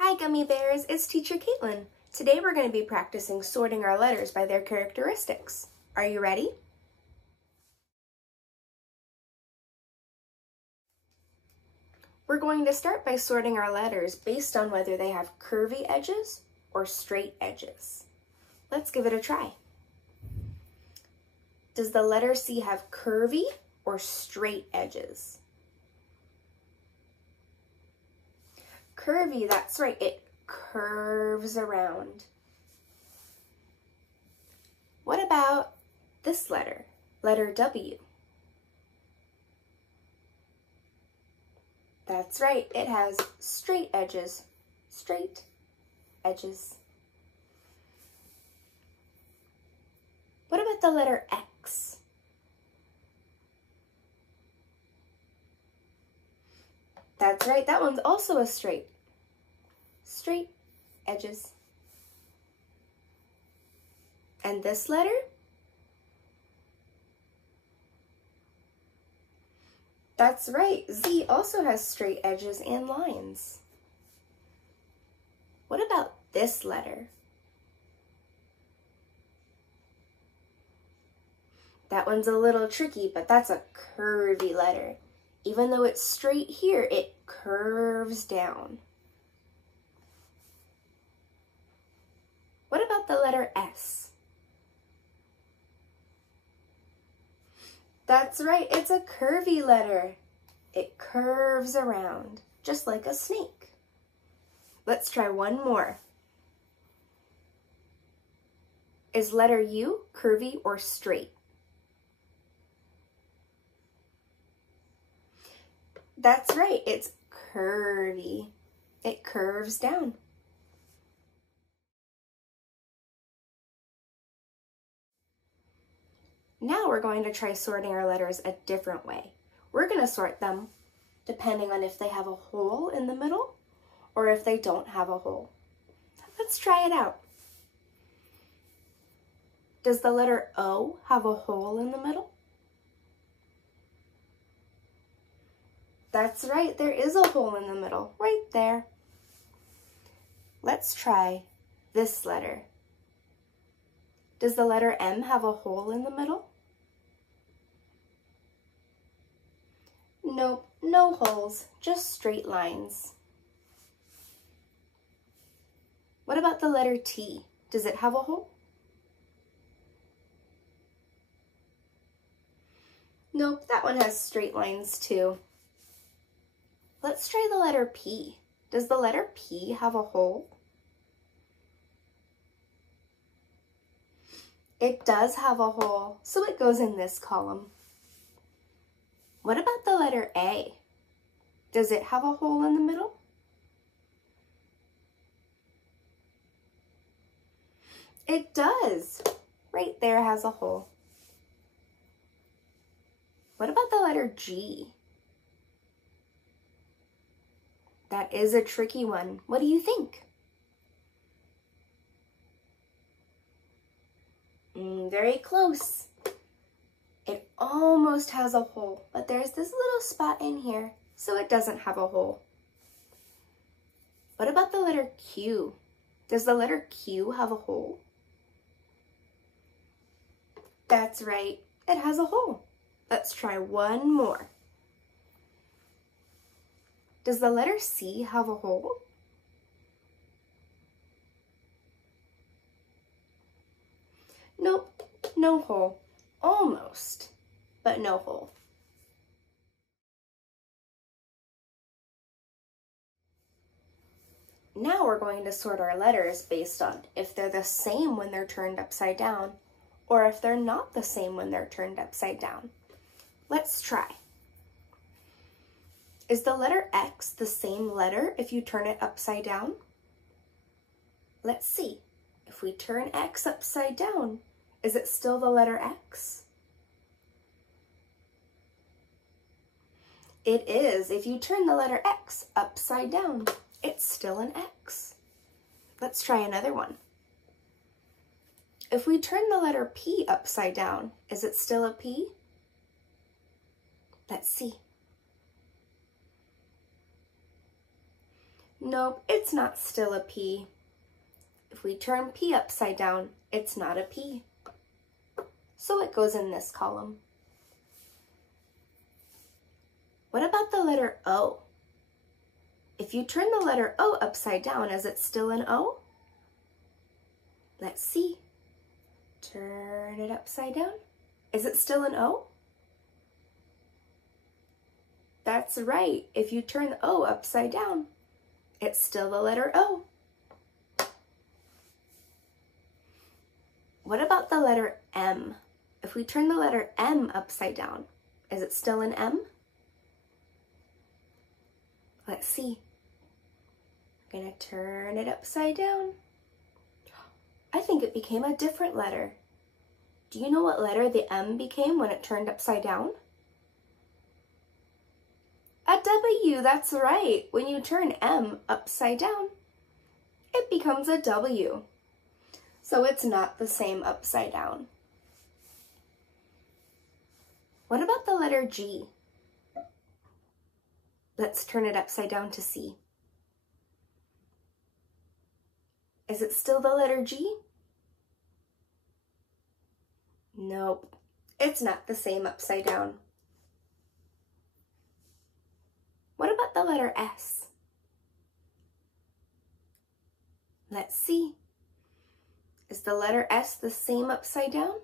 Hi Gummy Bears, it's Teacher Kaitlyn. Today we're going to be practicing sorting our letters by their characteristics. Are you ready? We're going to start by sorting our letters based on whether they have curvy edges or straight edges. Let's give it a try. Does the letter C have curvy or straight edges? Curvy, that's right, it curves around. What about this letter, letter W? That's right, it has straight edges, straight edges. What about the letter X? That's right, that one's also a straight edges. And this letter? That's right, Z also has straight edges and lines. What about this letter? That one's a little tricky, but that's a curvy letter. Even though it's straight here, it curves down. What about the letter S? That's right, it's a curvy letter. It curves around, just like a snake. Let's try one more. Is letter U curvy or straight? That's right, it's curvy. It curves down. Now we're going to try sorting our letters a different way. We're going to sort them depending on if they have a hole in the middle or if they don't have a hole. Let's try it out. Does the letter O have a hole in the middle? That's right, there is a hole in the middle, right there. Let's try this letter. Does the letter M have a hole in the middle? Nope, no holes, just straight lines. What about the letter T? Does it have a hole? Nope, that one has straight lines too. Let's try the letter P. Does the letter P have a hole? It does have a hole, so it goes in this column. What about the letter A? Does it have a hole in the middle? It does. Right there has a hole. What about the letter G? That is a tricky one. What do you think? Very close. It almost has a hole, but there's this little spot in here, so it doesn't have a hole. What about the letter Q? Does the letter Q have a hole? That's right, it has a hole. Let's try one more. Does the letter C have a hole? Nope, no hole. Almost, but no hole. Now we're going to sort our letters based on if they're the same when they're turned upside down or if they're not the same when they're turned upside down. Let's try. Is the letter X the same letter if you turn it upside down? Let's see. If we turn X upside down, is it still the letter X? It is. If you turn the letter X upside down, it's still an X. Let's try another one. If we turn the letter P upside down, is it still a P? Let's see. Nope, it's not still a P. If we turn P upside down, it's not a P. So it goes in this column. What about the letter O? If you turn the letter O upside down, is it still an O? Let's see. Turn it upside down. Is it still an O? That's right. If you turn the O upside down, it's still the letter O. What about the letter M? If we turn the letter M upside down, is it still an M? Let's see. I'm gonna turn it upside down. I think it became a different letter. Do you know what letter the M became when it turned upside down? A W, that's right. When you turn M upside down, it becomes a W. So it's not the same upside down. What about the letter G? Let's turn it upside down to see. Is it still the letter G? Nope, it's not the same upside down. What about the letter S? Let's see. Is the letter S the same upside down?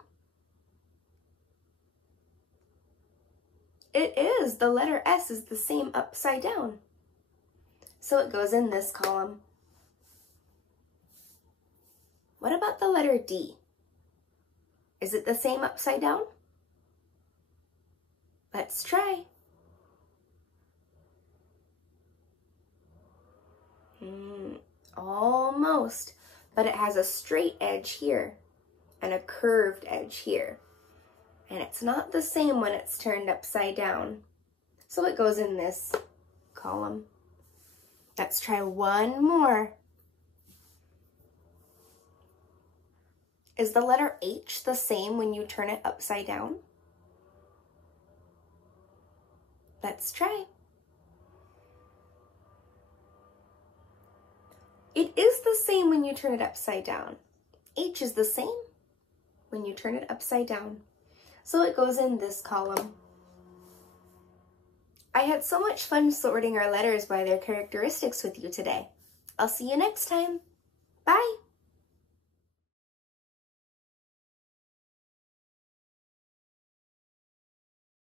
It is. The letter S is the same upside down. So it goes in this column. What about the letter D? Is it the same upside down? Let's try. Almost, but it has a straight edge here and a curved edge here. And it's not the same when it's turned upside down. So it goes in this column. Let's try one more. Is the letter H the same when you turn it upside down? Let's try. It is the same when you turn it upside down. H is the same when you turn it upside down. So it goes in this column. I had so much fun sorting our letters by their characteristics with you today. I'll see you next time. Bye.